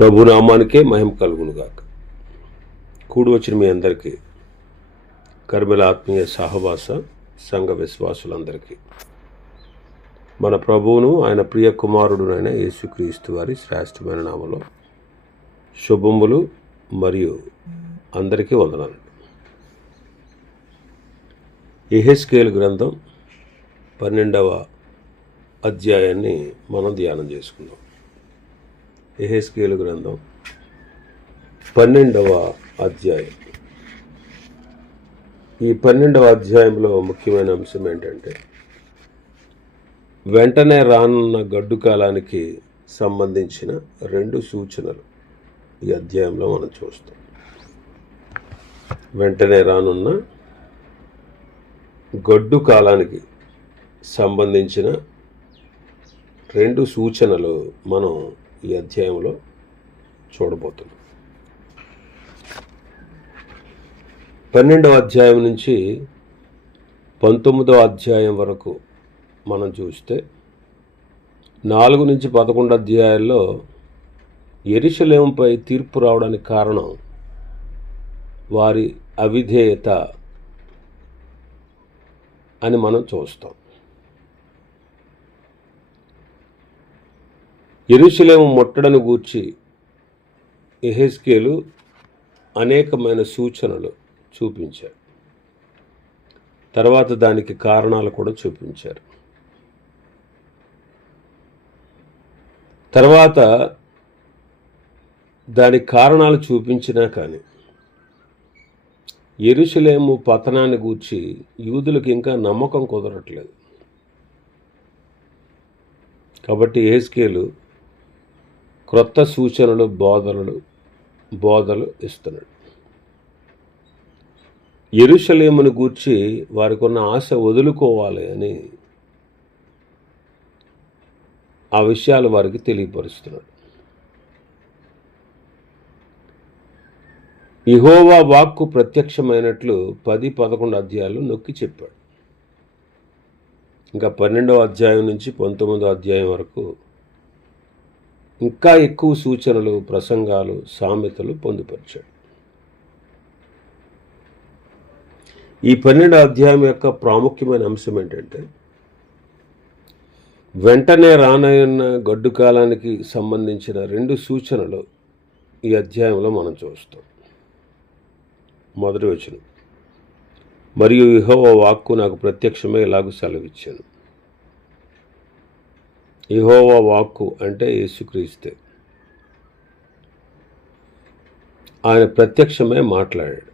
ప్రభునామానికే మహిమ కలుగునుగాక. కూడి వచ్చిన మీ అందరికీ, కర్మల ఆత్మీయ సహవాస సంఘ విశ్వాసులందరికీ మన ప్రభువును ఆయన ప్రియ కుమారుడునైన యేసుక్రీస్తు వారి శ్రేష్టమైన నామములో శుభములు మరియు అందరికీ వందనాలు. యెహెజ్కేలు గ్రంథం 12వ అధ్యాయాన్ని మనం ధ్యానం చేసుకుందాం. యెహెజ్కేలు గ్రంథం 12వ అధ్యాయం. ఈ 12వ అధ్యాయంలో ముఖ్యమైన అంశం ఏంటంటే, వెంటనే రానున్న గడ్డు కాలానికి సంబంధించిన 2 సూచనలు ఈ అధ్యాయంలో మనం చూస్తాం. వెంటనే రానున్న గడ్డు కాలానికి సంబంధించిన 2 సూచనలు మనం ఈ అధ్యాయంలో చూడబోతున్నాం. 12వ అధ్యాయం నుంచి 19వ అధ్యాయం వరకు మనం చూస్తే 4 నుంచి 11 అధ్యాయాల్లో యెరూషలేముపై తీర్పు రావడానికి కారణం వారి అవిధేయత అని మనం చూస్తాం. యెరూషలేము ముట్టడను గూర్చి యెహెజ్కేలు అనేకమైన సూచనలు చూపించారు. తర్వాత దానికి కారణాలు కూడా చూపించారు. తర్వాత దానికి కారణాలు చూపించినా కానీ యెరూషలేము పతనాన్ని గూర్చి యూదులకు ఇంకా నమ్మకం కుదరట్లేదు. కాబట్టి యెహెజ్కేలు క్రొత్త సూచనలు బోధలు ఇస్తున్నాడు. యెరూషలేమును గూర్చి వారికి ఉన్న ఆశ వదులుకోవాలి అని ఆ విషయాలు వారికి తెలియపరుస్తున్నాడు. యెహోవా వాక్కు ప్రత్యక్షమైనట్లు 10-11 అధ్యాయాలు నొక్కి చెప్పాడు. ఇంకా 12వ అధ్యాయం నుంచి 19వ అధ్యాయం వరకు ఇంకా ఎక్కువ సూచనలు, ప్రసంగాలు, సామెతలు పొందుపరిచాడు. ఈ 12వ అధ్యాయం యొక్క ప్రాముఖ్యమైన అంశం ఏంటంటే, వెంటనే రానున్న గడ్డు కాలానికి సంబంధించిన 2 సూచనలు ఈ అధ్యాయంలో మనం చూస్తాం. మొదటి వచనం, మరియు యెహోవా వాక్కు నాకు ప్రత్యక్షమై ఇలాగూ సెలవిచ్చాను. యెహోవా వాక్కు అంటే యేసుక్రీస్తే. ఆయన ప్రత్యక్షమే మాట్లాడాడు.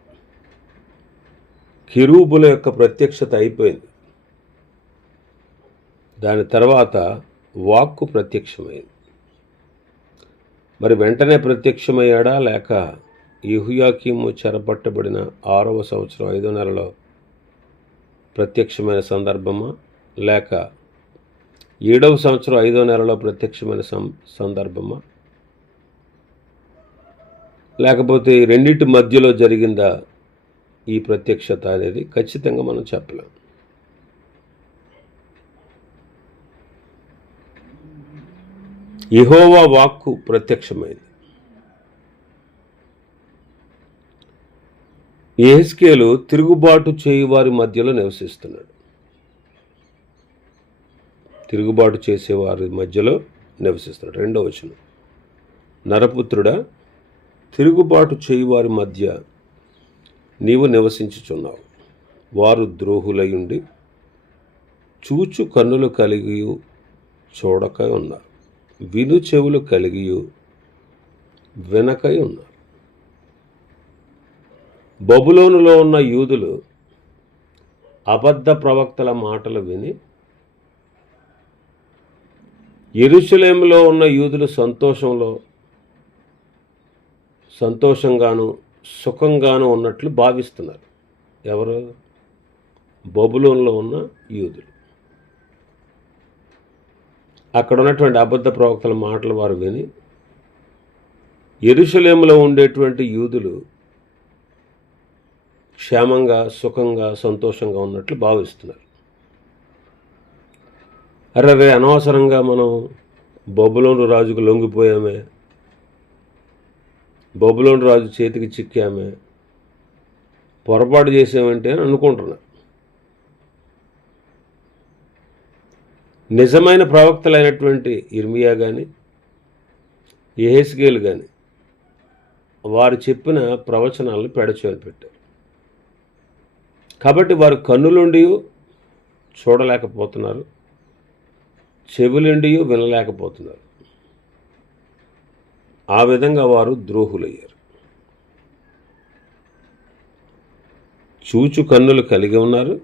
కెరూబుల యొక్క ప్రత్యక్షత అయిపోయింది. దాని తర్వాత వాక్కు ప్రత్యక్షమైంది. మరి వెంటనే ప్రత్యక్షమయ్యాడా, లేక యెహోయాకీము చెరపట్టబడిన 6వ సంవత్సరం 5వ నెలలో ప్రత్యక్షమైన సందర్భమా, లేక 7వ సంవత్సరం 5వ నెలలో ప్రత్యక్షమైన సందర్భమా, లేకపోతే రెండింటి మధ్యలో జరిగిందా ఈ ప్రత్యక్షత అనేది ఖచ్చితంగా మనం చెప్పలేం. యెహోవా వాక్కు ప్రత్యక్షమైంది. యెహెజ్కేలు తిరుగుబాటు చేయువారి మధ్యలో నివసిస్తున్నాడు. తిరుగుబాటు చేసేవారి మధ్యలో నివసిస్తున్నాడు. 2వ వచనం, నరపుత్రుడా, తిరుగుబాటు చేయువారి మధ్య నీవు నివసించుచున్నావు. వారు ద్రోహులయుండి చూచు కన్నులు కలిగి చూడకై ఉన్నారు, విను చెవులు కలిగి వినకై ఉన్నారు. బబులోనులో ఉన్న యూదులు అబద్ధ ప్రవక్తల మాటలు విని, యెరూషలేములో ఉన్న యూదులు సంతోషంగాను సుఖంగాను ఉన్నట్లు భావిస్తున్నారు. ఎవరు? బబులోనులో ఉన్న యూదులు. అక్కడ ఉన్నటువంటి అబద్ధ ప్రవక్తల మాటలు వారు విని, యెరూషలేములో ఉండేటువంటి యూదులు క్షేమంగా, సుఖంగా, సంతోషంగా ఉన్నట్లు భావిస్తున్నారు. అరే అనవసరంగా మనం బబులోను రాజుకు లొంగిపోయామే, బబులోను రాజు చేతికి చిక్కామే, పొరపాటు చేసామంటే అని అనుకుంటున్నా. నిజమైన ప్రవక్తలైనటువంటి ఇర్మియా కానీ యెహెజ్కేలు కానీ వారు చెప్పిన ప్రవచనాలను పెడచెవిన పెట్టారు. కాబట్టి వారు కన్నులుండి చూడలేకపోతున్నారు, చెవులుండి వినలేకపోతున్నారు. ఆ విధంగా వారు ద్రోహులయ్యారు. చూచు కన్నులు కలిగి ఉన్నారు,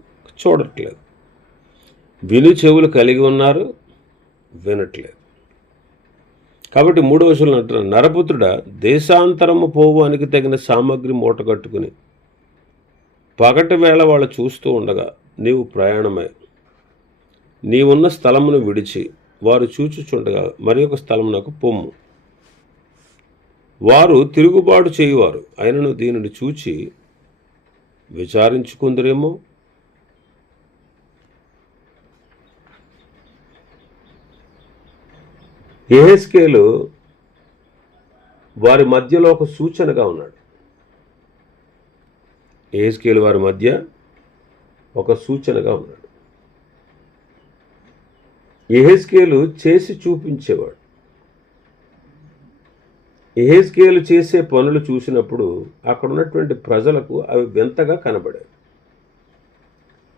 చూడట్లేదు. విను చెవులు కలిగి ఉన్నారు, వినట్లేదు. కాబట్టి 3వ వచనంలో అంటున్నారు, నరపుత్రుడా, దేశాంతరము పోవానికి తగిన సామగ్రి మూట కట్టుకుని పగటి వేళ వాళ్ళు చూస్తూ ఉండగా నీవు ప్రయాణమై నీవున్న స్థలమును విడిచి వారు చూచుచుండగా మరి ఒక స్థలమునకు పొమ్ము. వారు తిరుగుబాటు చేయువారు, అయినను దీనిని చూచి విచారించుకుందరేమో. యెహెజ్కేలు వారి మధ్యలో ఒక సూచనగా ఉన్నాడు. యెహెజ్కేలు వారి మధ్య ఒక సూచనగా ఉన్నాడు. యెహెజ్కేలు చేసి చూపించేవాడు. యెహెజ్కేలు చేసే పనులు చూసినప్పుడు అక్కడ ఉన్నటువంటి ప్రజలకు అవి వింతగా కనబడాయి.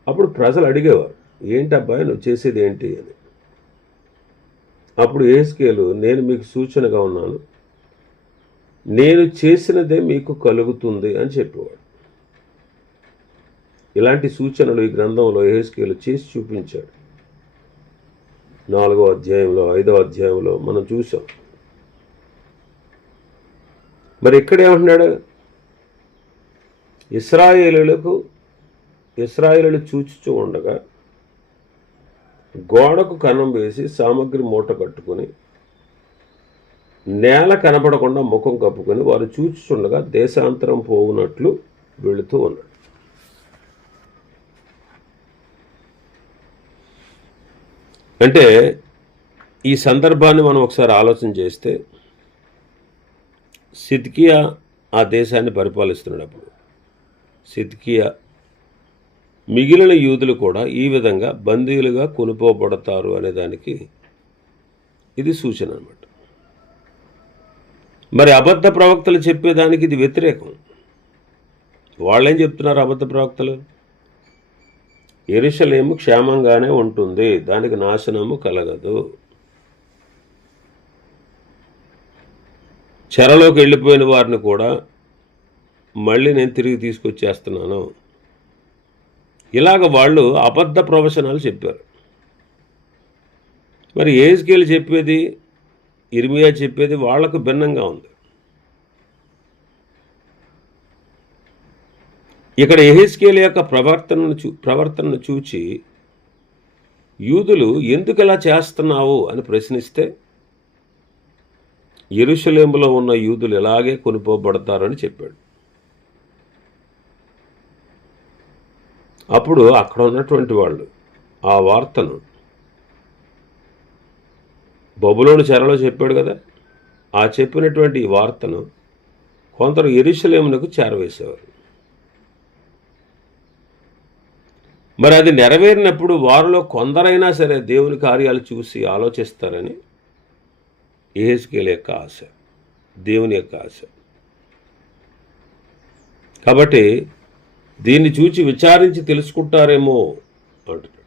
అప్పుడు ప్రజలు అడిగేవారు, ఏంటి అబ్బాయి నువ్వు చేసేది ఏంటి అని. అప్పుడు యెహెజ్కేలు, నేను మీకు సూచనగా ఉన్నాను, నేను చేసినదే మీకు కలుగుతుంది అని చెప్పేవాడు. ఇలాంటి సూచనలు ఈ గ్రంథంలో యెహెజ్కేలు చేసి చూపించాడు. 4వ అధ్యాయంలో 5వ అధ్యాయంలో మనం చూసాం. మరి ఇక్కడేమంటున్నాడు, ఇశ్రాయేలీయులు చూచుచూ ఉండగా గోడకు కన్నం వేసి సామగ్రి మూట కట్టుకుని నేల కనపడకుండా ముఖం కప్పుకొని వారు చూచుచుండగా దేశాంతరం పోవునట్లు వెళుతూ ఉన్నాడు. అంటే ఈ సందర్భాన్ని మనం ఒకసారి ఆలోచన చేస్తే, సిద్కియా ఆ దేశాన్ని పరిపాలిస్తున్నాడు. అప్పుడు సిద్కియా మిగిలిన యూదులు కూడా ఈ విధంగా బందీలుగా కొనుపోబడతారు అనే దానికి ఇది సూచన అన్నమాట. మరి అబద్ధ ప్రవక్తలు చెప్పేదానికి ఇది వ్యతిరేకం. వాళ్ళేం చెప్తున్నారు అబద్ధ ప్రవక్తలు? యెరూషలేము క్షేమంగానే ఉంటుంది, దానికి నాశనము కలగదు. చెరలోకి వెళ్ళిపోయిన వారిని కూడా మళ్ళీ నేను తిరిగి తీసుకొచ్చేస్తున్నాను. ఇలాగ వాళ్ళు అబద్ధ ప్రవచనాలు చెప్పారు. మరి యెహెజ్కేలు చెప్పేది, ఇర్మియా చెప్పేది వాళ్లకు భిన్నంగా ఉంది. ఇక్కడ యెహెజ్కేలు యొక్క ప్రవర్తనను చూచి యూదులు ఎందుకు ఇలా చేస్తున్నావు అని ప్రశ్నిస్తే, యెరూషలేములో ఉన్న యూదులు ఇలాగే కొనుపోబడతారని చెప్పాడు. అప్పుడు అక్కడ ఉన్నటువంటి వాళ్ళు ఆ వార్తను బబులోను చెరలో చెప్పాడు కదా, ఆ చెప్పినటువంటి ఈ వార్తను కొందరు యెరూషలేమునకు చేరవేసేవారు. మరి అది నెరవేరినప్పుడు వారిలో కొందరైనా సరే దేవుని కార్యాలు చూసి ఆలోచిస్తారని యెహెజ్కేలు యొక్క ఆశ, దేవుని యొక్క ఆశ. కాబట్టి దీన్ని చూచి విచారించి తెలుసుకుంటారేమో అంటున్నాడు.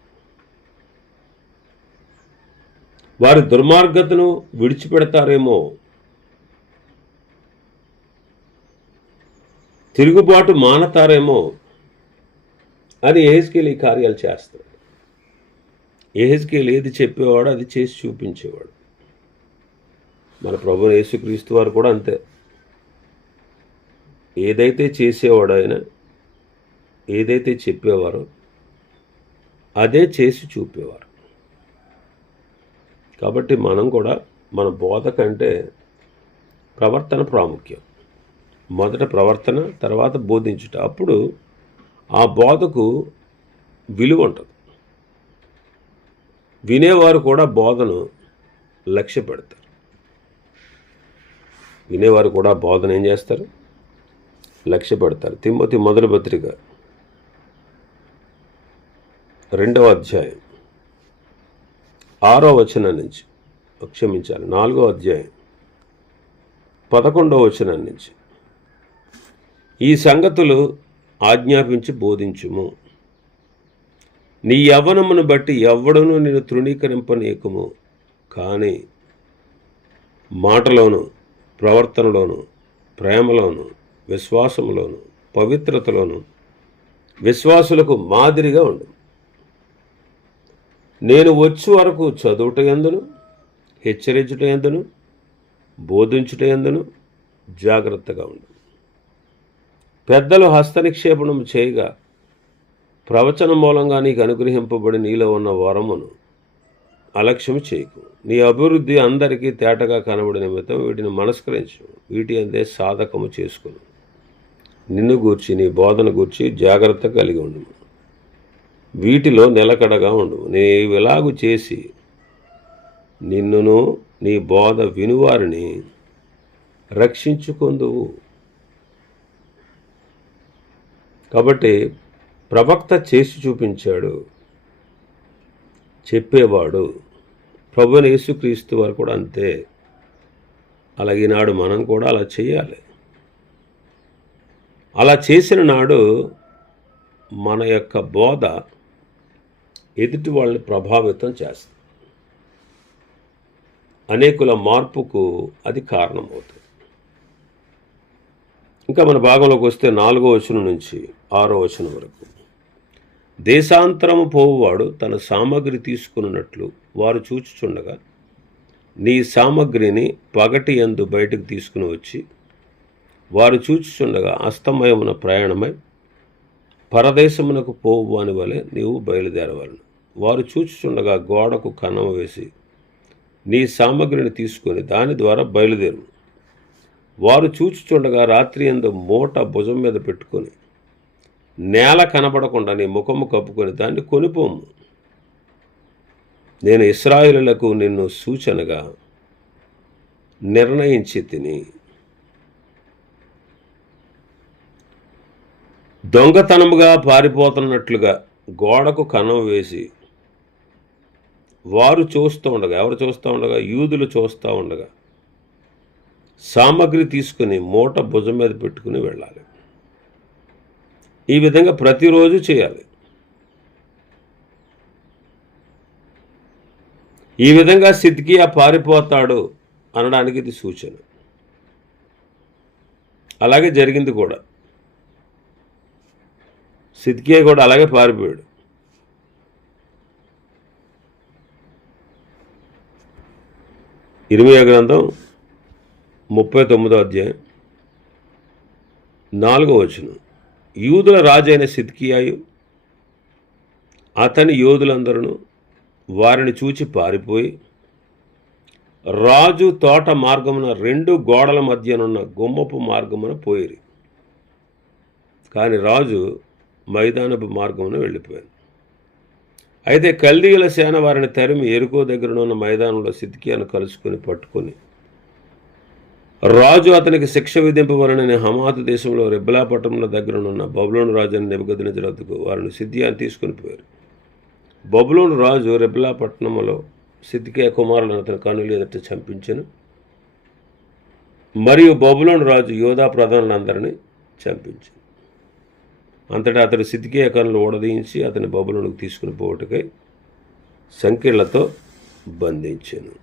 వారి దుర్మార్గతను విడిచిపెడతారేమో, తిరుగుబాటు మానతారేమో అని యెహెజ్కేలు ఈ కార్యాలు చేస్తాడు. యెహెజ్కేలు ఏది చెప్పేవాడో అది చేసి చూపించేవాడు. మన ప్రభువు యేసుక్రీస్తు వారు కూడా అంతే. ఏదైతే చేసేవాడు ఆయన, ఏదైతే చెప్పేవారో అదే చేసి చూపేవారు. కాబట్టి మనం కూడా మన బోధ కంటే ప్రవర్తన ప్రాముఖ్యం. మొదట ప్రవర్తన, తర్వాత బోధించుట. అప్పుడు ఆ బోధకు విలువ ఉంటుంది. వినేవారు కూడా బోధను లక్ష్య పెడతారు. వినేవారు కూడా బోధన ఏం చేస్తారు? లక్ష్య పెడతారు. తిమోతి మొదటి పత్రిక 2వ అధ్యాయం 6వ వచనం నుంచి, క్షమించాలి 4వ అధ్యాయం 11వ వచనం నుంచి, ఈ సంగతులు ఆజ్ఞాపించి బోధించుము. నీ యవ్వనమును బట్టి ఎవ్వడను నిన్ను తృణీకరింపనీయకుము, కానీ మాటలోను, ప్రవర్తనలోను, ప్రేమలోను, విశ్వాసములోను, పవిత్రతలోను విశ్వాసులకు మాదిరిగా ఉండు. నేను వచ్చే వరకు చదువుట యందును, హెచ్చరించుట యందును, బోధించుట యందును జాగ్రత్తగా ఉండు. పెద్దలు హస్తనిక్షేపణం చేయగా ప్రవచన మూలంగా నీకు అనుగ్రహింపబడి నీలో ఉన్న వరమును అలక్ష్యం చేయకు. నీ అభివృద్ధి అందరికీ తేటగా కనబడి నిమిత్తం వీటిని మనస్కరించు. వీటి అందే సాధకము చేసుకును. నిన్ను గూర్చి, నీ బోధన గూర్చి జాగ్రత్త కలిగి ఉండు. వీటిలో నిలకడగా ఉండు. నీవిలాగు చేసి నిన్నును నీ బోధ వినువారిని రక్షించుకొందువు. కాబట్టి ప్రవక్త చేసి చూపించాడు, చెప్పేవాడు ప్రభువైన యేసుక్రీస్తు వారు కూడా అంతే. అలాగే నాడు మనం కూడా అలా చేయాలి. అలా చేసిన నాడు మన యొక్క బోధ ఎదుటి వాళ్ళని ప్రభావితం చేస్తుంది. అనేకుల మార్పుకు అది కారణమవుతుంది. ఇంకా మన భాగంలోకి వస్తే 4వ వచనం నుంచి 6వ వచనం వరకు, దేశాంతరము పోవువాడు తన సామగ్రి తీసుకున్నట్లు వారు చూచుచుండగా నీ సామగ్రిని పగటి యందు బయటకు తీసుకుని వచ్చి వారు చూచుచుండగా అస్తమయమున ప్రయాణమై పరదేశమునకు పోవు అని వలె నీవు బయలుదేరవలను. వారు చూచుచుండగా గోడకు కన్నం వేసి నీ సామగ్రిని తీసుకొని దాని ద్వారా బయలుదేరు. వారు చూచుచుండగా రాత్రి యందు మూట భుజం మీద పెట్టుకొని నేల కనబడకుండా నీ ముఖము కప్పుకొని దాన్ని కొనిపోము. నేను ఇశ్రాయేలులకు నిన్ను సూచనగా నిర్ణయించి తిని. దొంగతనముగా పారిపోతున్నట్లుగా గోడకు కన్నం వేసి వారు చూస్తూ ఉండగా, ఎవరు చూస్తూ ఉండగా? యూదులు చూస్తూ ఉండగా సామగ్రి తీసుకుని మూట భుజం మీద పెట్టుకుని వెళ్ళాలి. ఈ విధంగా ప్రతిరోజు చేయాలి. ఈ విధంగా సిద్కియా పారిపోతాడు అనడానికి ఇది సూచన. అలాగే జరిగింది కూడా. సిద్కియా కూడా అలాగే పారిపోయాడు. ఇర్మియా గ్రంథం 39వ అధ్యాయం 4వ వచనం, యూదుల రాజైన సిద్కియాయు అతని యోధులందరూ వారిని చూచి పారిపోయి రాజు తోట మార్గమున 2 గోడల మధ్యనున్న గుమ్మపు మార్గమున పోయిరి. కానీ రాజు మైదానపు మార్గమున వెళ్ళిపోయారు. అయితే కల్దీయుల సేన వారిని తరిమి ఎరుకో దగ్గరనున్న మైదానంలో సిద్కియాను కలుసుకొని పట్టుకొని రాజు అతనికి శిక్ష విధింపవలనని హమాతు దేశంలో రిబ్లా పట్టణంలో దగ్గరనున్న బబులోను రాజు అని నెబుకద్నెజరు వద్దకు వారిని సిద్కియాను తీసుకుని పోయారు. బబులోను రాజు రిబ్లా పట్టణంలో సిద్కియా కుమారులను అతని కన్నుల ఎదుట చంపించెను. మరియు బబులోను రాజు యోధా ప్రధానులందరినీ చంపించాను. అంతటా అతడు సిద్కియా కన్నులు ఊడదీయించి అతని బబులోనుకు తీసుకుని పోవటకై సంకెళ్లతో బంధించాను.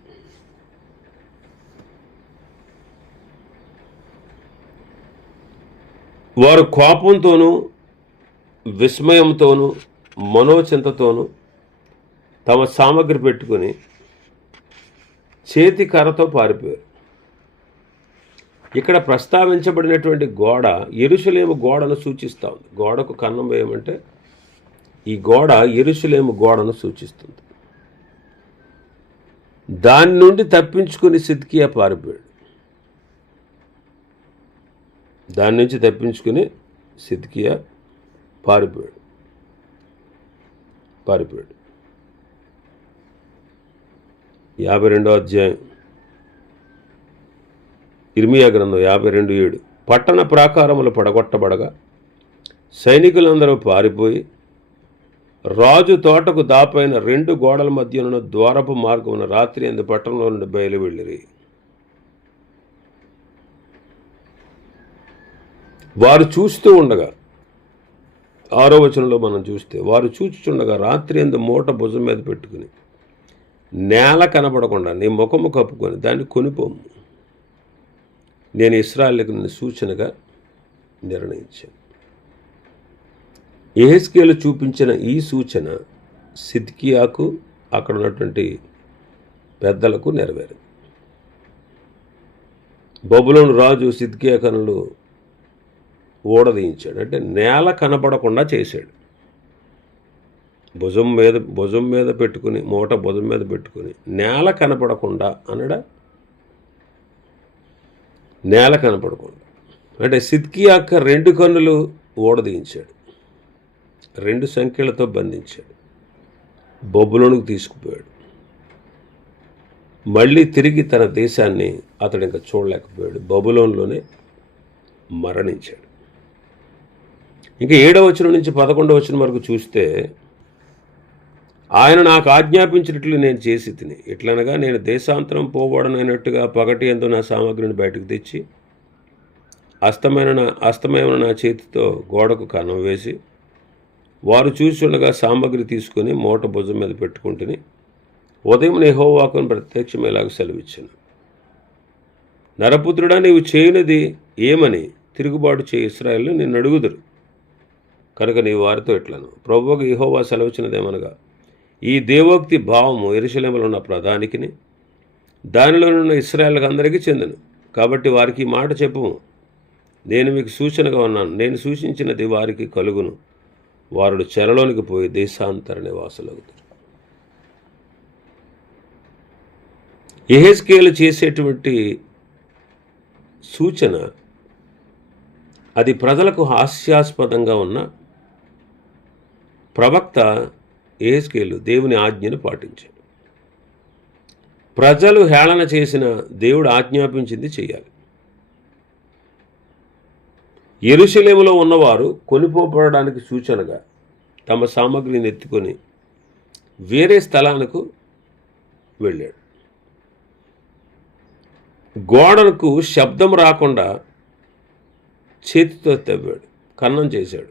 వారు కోపంతోనూ విస్మయంతోనూ మనోచింతతోనూ తమ సామగ్రి పెట్టుకుని చేతి కర్రతో పారిపోయారు. ఇక్కడ ప్రస్తావించబడినటువంటి గోడ యెరూషలేము గోడను సూచిస్తూ ఉంది. గోడకు కన్నం వేయమంటే ఈ గోడ యెరూషలేము గోడను సూచిస్తుంది. దాని నుండి తప్పించుకుని సిద్కియా పారిపోయాడు. దాని నుంచి తప్పించుకుని సిద్కియా పారిపోయాడు. 52వ అధ్యాయం ఇర్మియా గ్రంథం 52:7. పట్టణ ప్రాకారములు పడగొట్టబడగా సైనికులందరూ పారిపోయి రాజు తోటకు దాపైన 2 గోడల మధ్యనున్న ద్వారపు మార్గమున రాత్రి అందు పట్టణంలో నుండి బయలు వెళ్ళిరి. వారు చూస్తూ ఉండగా 6వ వచనంలో మనం చూస్తే, వారు చూచుచుండగా రాత్రి అందు మూట భుజం మీద పెట్టుకుని నేల కనపడకుండా నీ ముఖము కప్పుకొని దాన్ని కొనిపోము. నేను ఇశ్రాయేలుకు నిన్ను సూచనగా నిర్ణయించాను. యెహెజ్కేలు చూపించిన ఈ సూచన సిద్కియాకు అక్కడ ఉన్నటువంటి పెద్దలకు నెరవేరింది. బబులోను రాజు సిద్కియా కనులు ఊడదీయించాడు, అంటే నేల కనపడకుండా చేశాడు. భుజం మీద పెట్టుకుని, మూట భుజం మీద పెట్టుకుని నేల కనపడకుండా అనడా, నేల కనపడకుండా అంటే సిద్కియాక 2 కన్నులు ఊడదీయించాడు, 2 సంఖ్యలతో బంధించాడు, బబులోనుకు తీసుకుపోయాడు. మళ్ళీ తిరిగి తన దేశాన్ని అతడు ఇంకా చూడలేకపోయాడు, బబులోనులోనే మరణించాడు. ఇంకా 7వ వచనం నుంచి 11వ వచనం వరకు చూస్తే, ఆయన నాకు ఆజ్ఞాపించినట్లు నేను చేసి తిని, ఎట్లనగా నేను దేశాంతరం పోబడనైనట్టుగా పగటి యందు నా సామగ్రిని బయటకు తెచ్చి అస్తమయమైన నా చేతితో గోడకు కన్నం వేసి వారు చూస్తుండగా సామగ్రి తీసుకుని మూట భుజం మీద పెట్టుకుంటుని ఉదయం యెహోవాకు ప్రత్యక్షమయ్యేలాగా సెలవిచ్చాను. నరపుత్రుడా, నీవు చేయనిది ఏమని తిరుగుబాటు చేయి ఇశ్రాయేలును నిన్ను అడుగుదురు కనుక నీ వారితో ఎట్లను, ప్రభువుకు యెహోవా సెలవిచ్చినదేమనగా, ఈ దేవోక్తి భావము యెరూషలేములో ఉన్న ప్రధానికిని దానిలోనున్న ఇశ్రాయేలుకు అందరికీ చెందును. కాబట్టి వారికి ఈ మాట చెప్పుము, నేను మీకు సూచనగా ఉన్నాను, నేను సూచించినది వారికి కలుగును, వారు చెరలోనికి పోయి దేశాంతర నివాసులవుతారు. యెహెజ్కేలు చేసేటువంటి సూచన అది ప్రజలకు హాస్యాస్పదంగా ఉన్న ప్రవక్త యెహెజ్కేలు దేవుని ఆజ్ఞను పాటించాడు. ప్రజలు హేళన చేసిన దేవుడు ఆజ్ఞాపించింది చేయాలి. యెరూషలేములో ఉన్నవారు కొనిపోబడడానికి సూచనగా తమ సామగ్రిని ఎత్తుకొని వేరే స్థలానికి వెళ్ళాడు. గోడకు శబ్దం రాకుండా చేతితో తవ్వాడు, కన్నం చేశాడు.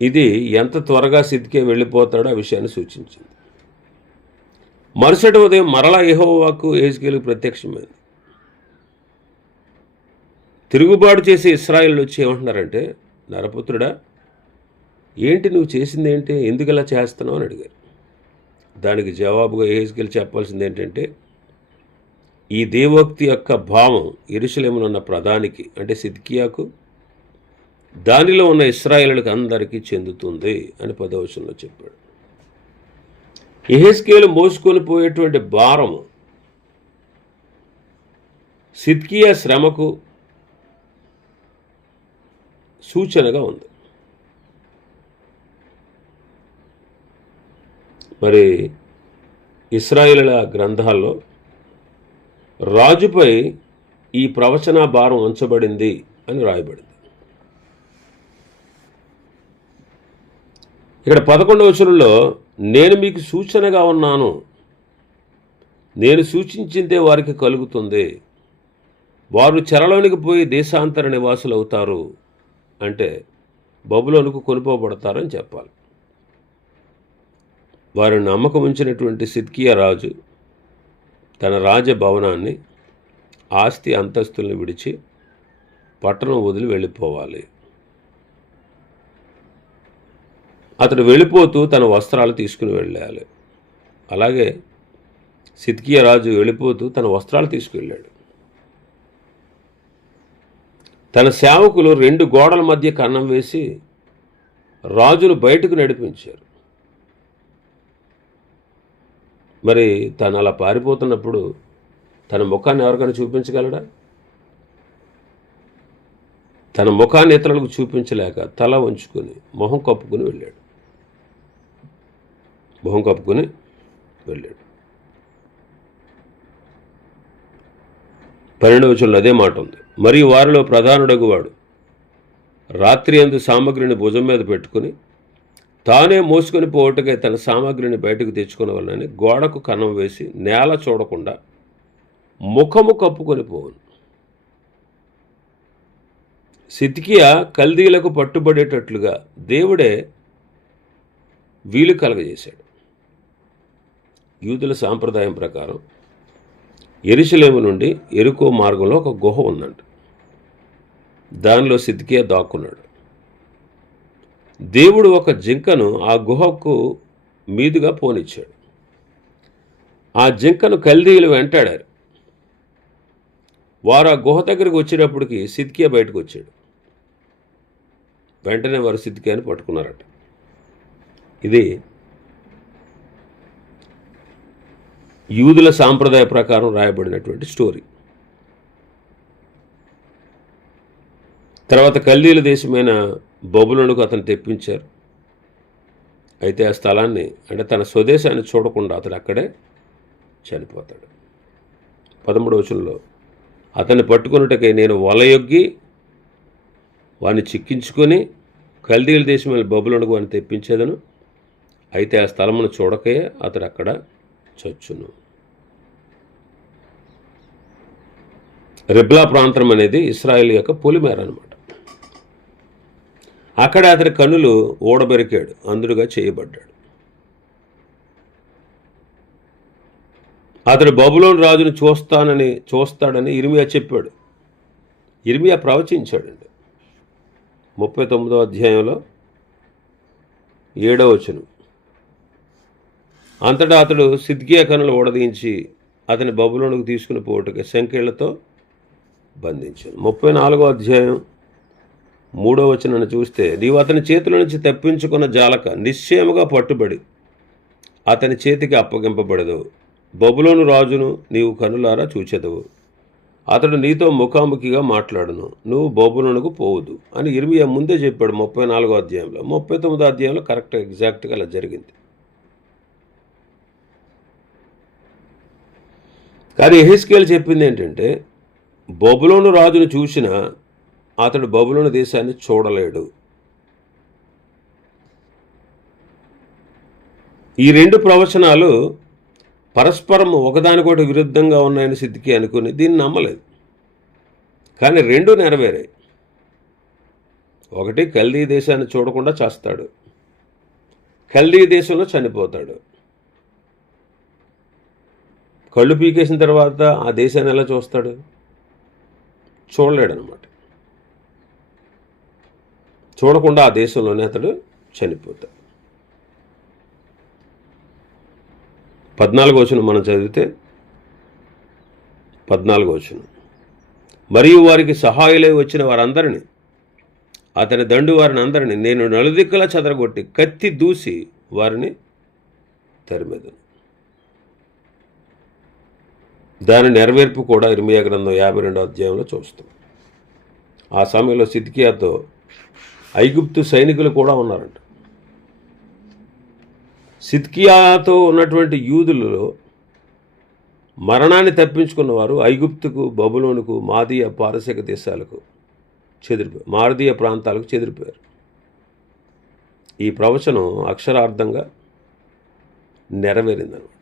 ఇది ఎంత త్వరగా సిద్కియా వెళ్ళిపోతాడో ఆ విషయాన్ని సూచించింది. మరుసటి ఉదయం మరలా యెహోవాకు యెహెజ్కేలుకు ప్రత్యక్షమైంది. తిరుగుబాటు చేసి ఇశ్రాయేలు వచ్చి ఏమంటున్నారంటే, నరపుత్రుడా, ఏంటి నువ్వు చేసింది ఏంటి, ఎందుకు ఇలా చేస్తున్నావు అని అడిగారు. దానికి జవాబుగా యెహెజ్కేలు చెప్పాల్సింది ఏంటంటే, ఈ దేవోక్తి యొక్క భావం యెరూషలేములో ఉన్న ప్రధానికి అంటే సిద్కియాకు దానిలో ఉన్న ఇశ్రాయేలులకు అందరికీ చెందుతుంది అని 10వ వచనంలో చెప్పాడు. యెహెజ్కేలు మోసుకొని పోయేటువంటి భారము సిద్కియా శ్రమకు సూచనగా ఉంది. మరి ఇశ్రాయేలుల గ్రంథాల్లో రాజుపై ఈ ప్రవచన భారం ఉంచబడింది అని రాయబడింది. ఇక్కడ 11వ వచనంలో నేను మీకు సూచనగా ఉన్నాను, నేను సూచించిందే వారికి కలుగుతుంది, వారు చెరలోనికి పోయి దేశాంతర నివాసులు అవుతారు అంటే బబులోనుకు కొనిపోబడతారని చెప్పాలి. వారు నమ్మకం ఉంచినటువంటి సిద్కియా రాజు తన రాజభవనాన్ని, ఆస్తి అంతస్తుల్ని విడిచి పట్టణం వదిలి వెళ్ళిపోవాలి. అతడు వెళ్ళిపోతూ తన వస్త్రాలు తీసుకుని వెళ్ళాలి. అలాగే సిద్కియా రాజు వెళ్ళిపోతూ తన వస్త్రాలు తీసుకువెళ్ళాడు. తన సేవకులు 2 గోడల మధ్య కన్నం వేసి రాజును బయటకు నడిపించారు. మరి తను అలా పారిపోతున్నప్పుడు తన ముఖాన్ని ఎవరికైనా చూపించగలడా? తన ముఖాన్ని ఇతరులకు చూపించలేక తల వంచుకొని మొహం కప్పుకొని వెళ్ళాడు. 12వ వచనంలో అదే మాట ఉంది. మరియు వారిలో ప్రధానుడగువాడు రాత్రి అందు సామగ్రిని భుజం మీద పెట్టుకుని తానే మోసుకొని పోవటకై తన సామగ్రిని బయటకు తెచ్చుకునేవాళ్ళని గోడకు కన్నం వేసి నేల చూడకుండా ముఖము కప్పుకొని పోవును. సిద్కియా కల్దీలకు పట్టుబడేటట్లుగా దేవుడే వీలు కలగజేశాడు. యూదుల సాంప్రదాయం ప్రకారం యెరూషలేము నుండి యెరికో మార్గంలో ఒక గుహ ఉందంట. దానిలో సిద్కియా దాక్కున్నాడు. దేవుడు ఒక జింకను ఆ గుహకు మీదుగా పోనిచ్చాడు. ఆ జింకను కల్దీయులు వెంటాడారు. వారు ఆ గుహ దగ్గరికి వచ్చేటప్పటికి సిద్కియా బయటకు వచ్చాడు. వెంటనే వారు సిద్కియాని పట్టుకున్నారట. ఇది యూదుల సాంప్రదాయ ప్రకారం రాయబడినటువంటి స్టోరీ. తర్వాత కల్దీల దేశమైన బబులోనుకు అతను తెప్పించారు. అయితే ఆ స్థలాన్ని అంటే తన స్వదేశాన్ని చూడకుండా అతడు అక్కడే చనిపోతాడు. 13వ వచనంలో అతన్ని పట్టుకున్నట్టుకై నేను వలయొగ్గి వాడిని చిక్కించుకొని కల్దీల దేశమైన బబులోనుకు వాడిని తెప్పించేదను. అయితే ఆ స్థలమును చూడకయే అతడు అక్కడ చచ్చును. రిబ్లా ప్రాంతం అనేది ఇశ్రాయేల్ యొక్క పొలిమేర అనమాట. అక్కడ అతని కన్నులు ఓడబెరికాడు, అందుడుగా చేయబడ్డాడు. అతడు బబులోను రాజును చూస్తాడని ఇర్మియా చెప్పాడు. ఇర్మియా ప్రవచించాడండి. 39వ అధ్యాయంలో 7వ వచనం. అంతటా అతడు సిద్కియా కన్నులు ఓడదీయించి అతని బబులోనుకు తీసుకుని పోవటకి సంకెళ్లతో బంధించాను. 34వ అధ్యాయం 3వ వచనాన్ని చూస్తే నీవు అతని చేతుల నుంచి తప్పించుకున్న జాలక నిశ్చయముగా పట్టుబడి అతని చేతికి అప్పగింపబడదు. బబులోను రాజును నీవు కనులారా చూచెదవు. అతడు నీతో ముఖాముఖిగా మాట్లాడును. నువ్వు బబులోనుకు పోవద్దు అని ఇర్మియా ముందే చెప్పాడు 34వ అధ్యాయంలో. 39వ అధ్యాయంలో ఎగ్జాక్ట్గా అలా జరిగింది. కానీ యెహెజ్కేలు చెప్పింది ఏంటంటే బబులోను రాజును చూసిన అతడు బబులోను దేశాన్ని చూడలేడు. ఈ రెండు ప్రవచనాలు పరస్పరం ఒకదానికొకటి విరుద్ధంగా ఉన్నాయని సిద్కియా అనుకుని దీన్ని నమ్మలేదు. కానీ రెండు నెరవేరాయి. ఒకటి, కల్దీ దేశాన్ని చూడకుండా చేస్తాడు, కల్దీ దేశంలో చనిపోతాడు. కళ్ళు పీకేసిన తర్వాత ఆ దేశాన్ని ఎలా చూస్తాడు? చూడలేడనమాట. చూడకుండా ఆ దేశంలోనే అతడు చనిపోతాడు. 14వ వచనం మనం చదివితే 14వ వచనం, మరియు వారికి సహాయులై వచ్చిన వారందరినీ అతని దండు వారిని అందరినీ నేను నలుదిక్కులా చెదరగొట్టి కత్తి దూసి వారిని తరిమెదను. దాని నెరవేర్పు కూడా ఇర్మియా గ్రంథం 52వ అధ్యాయంలో చూస్తాం. ఆ సమయంలో సిద్కియాతో ఐగుప్తు సైనికులు కూడా ఉన్నారంట. సిద్కియాతో ఉన్నటువంటి యూదులలో మరణాన్ని తప్పించుకున్నవారు ఐగుప్తుకు, బబులోనుకు, మాదీయ పారసీక దేశాలకు చెదిరిపోయారు, మారదీయ ప్రాంతాలకు చెదిరిపోయారు. ఈ ప్రవచనం అక్షరార్థంగా నెరవేరిందనమాట.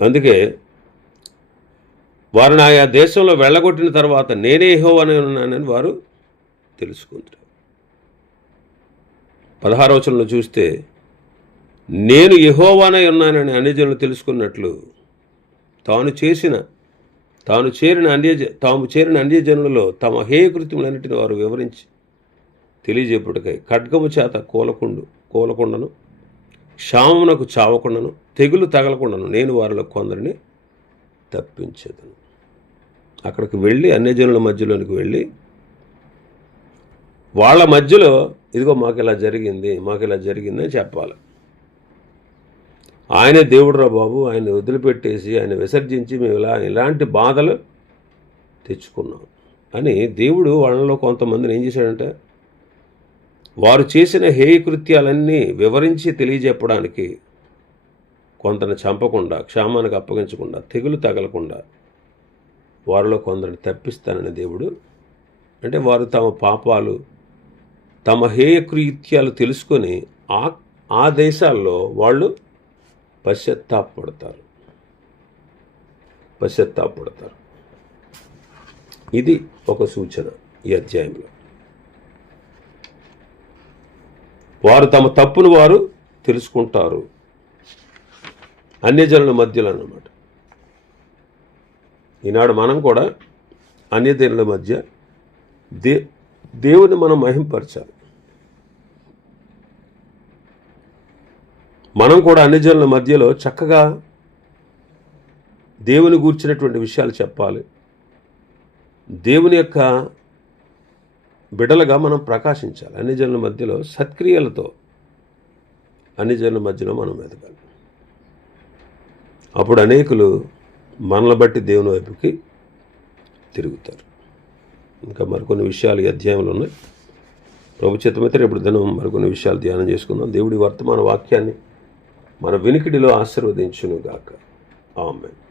అందుకే వారిని ఆయా దేశంలో వెళ్ళగొట్టిన తర్వాత నేనే యెహోవానై ఉన్నానని వారు తెలుసుకుంటారు. 16వ వచనంలో చూస్తే నేను యెహోవానై ఉన్నానని అన్యజనులు తెలుసుకున్నట్లు తాము చేరిన అన్యజనులలో తమ హేయకృత్యములన్నిటిని వారు వివరించి తెలియజెప్పుటకై ఖడ్గము చేత కూలకుండను, క్షామమునకు చావకుండాను, తెగులు తగలకుండాను నేను వారిలో కొందరిని తప్పించేదను. అక్కడికి వెళ్ళి అన్యజనుల మధ్యలోనికి వెళ్ళి వాళ్ళ మధ్యలో ఇదిగో మాకు ఇలా జరిగింది అని చెప్పాలి. ఆయనే దేవుడురా బాబు, ఆయన్ని వదిలిపెట్టేసి ఆయన విసర్జించి మేము ఇలాంటి బాధలు తెచ్చుకున్నాం అని దేవుడు వాళ్ళలో కొంతమందిని ఏం చేశాడంటే వారు చేసిన హేయకృత్యాలన్నీ వివరించి తెలియజెప్పడానికి కొందరిని చంపకుండా, క్షామానికి అప్పగించకుండా, తెగులు తగలకుండా వారిలో కొందరిని తప్పిస్తానని దేవుడు, అంటే వారు తమ పాపాలు, తమ హేయకృత్యాలు తెలుసుకొని ఆ దేశాల్లో వాళ్ళు పశ్చాత్తాపడతారు. ఇది ఒక సూచన ఈ అధ్యాయంలో. వారు తమ తప్పును వారు తెలుసుకుంటారు. అన్యజనుల మధ్యలో అన్నమాట. ఈనాడు మనం కూడా అన్యజనుల మధ్య దేవుని మనం మహింపరచాలి. మనం కూడా అన్యజనుల మధ్యలో చక్కగా దేవుని గూర్చినటువంటి విషయాలు చెప్పాలి. దేవుని యొక్క బిడలుగా మనం ప్రకాశించాలి. అన్యజనుల మధ్యలో సత్క్రియలతో అన్యజనుల మధ్యలో మనం ఎదగాలి. అప్పుడు అనేకులు మనల్ని బట్టి దేవుని వైపుకి తిరుగుతారు. ఇంకా మరికొన్ని విషయాలు ఈ అధ్యాయంలో ఉన్నాయి. ప్రభు చిత్తమైతే రేపు దినం మరికొన్ని విషయాలు ధ్యానం చేసుకుందాం. దేవుడి వర్తమాన వాక్యాన్ని మన వినికిడిలో ఆశీర్వదించును గాక. ఆమేన్.